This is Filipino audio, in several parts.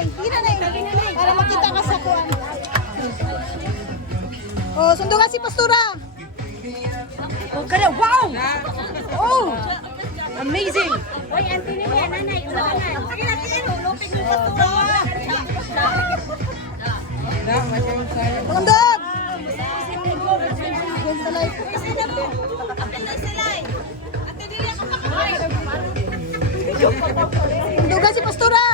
nanay. Sige nanay. Para makita ka sa kuwan. Oh, sundugan si Pastora. Oh, kada, wow! Oh! Amazing! Uy, auntie niya, nanay, ulangan. Sige na, sige, lupin mo Pastora. Pagandog! Sundugan si Pastora.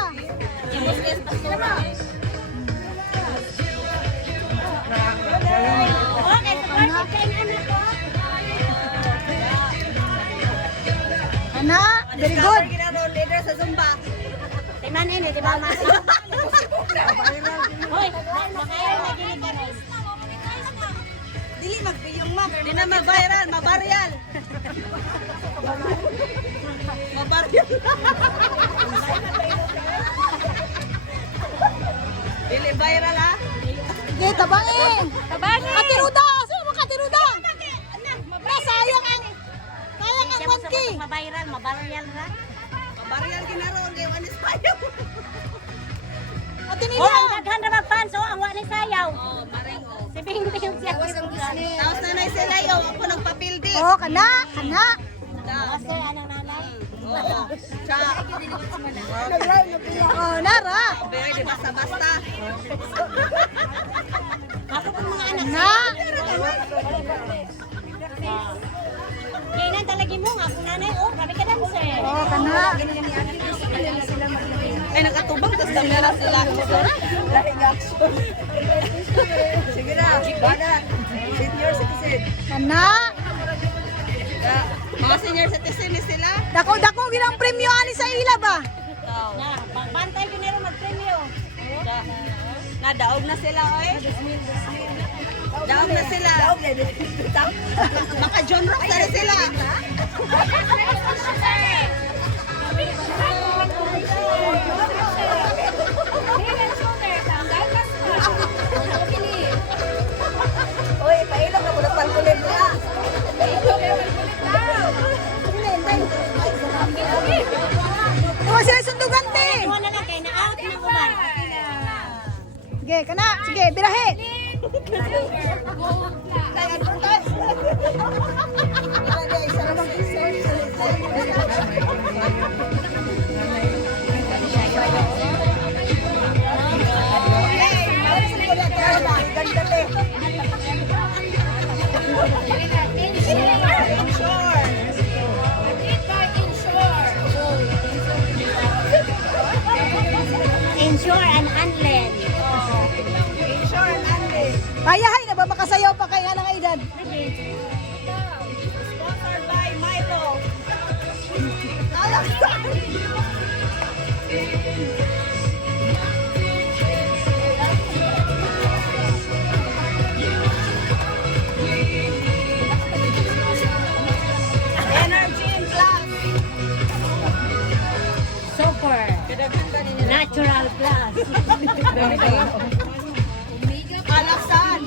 Ana, very good. Leader sa Zumba. Timan ini, di ba? Hoy, makaya lagi ni guys. Dili magbiyong ma. Di na mag-viral, mabaryal. Mabaryal. Dili viral ha. Okay, tabangin. Tabangin. Ate Ruda, sino mo ka Ate Ruda? Sayang ang monkey. Mabaryal, mabaryal ra. Mabaryal ginaroon kay wanis sayaw. Ate Oh, Nina. ang daghan ra magfans oh, ang wanis sayaw. Oh, maring oh. Si Bing siya. Tapos nanay sila yo, ako nagpapildi. Oh, kana. Kasi anang nanay. Oo. Cha. Oh, nara. Pero di basta-basta. Ako pong mga anak. Na. Kainan talagi mo nga kung nanay oh, grabe ka dancer. Oh, kana. Ay nakatubang tas kamera sila. Lahing action. Sige na, bana. Senior citizen. Kana. Mga senior citizen ni sila. Dako ginang premyo ani sa ila ba? Na, pagbantay ko nero mag-premyo. Nadaog na sila oy. Daog na sila. Baka John Rock na sila. Uy, pailog na muna pangkulin na. Oh, sila sundugan te. Iwan na lang kay na-out na uban. Sige, kana. Sige, birahe. Ensure and unlead. Hayahay na ba makasayaw pa kay anang edad? Sponsored by Milo. Energy Plus. Super. Natural Plus. Alasan.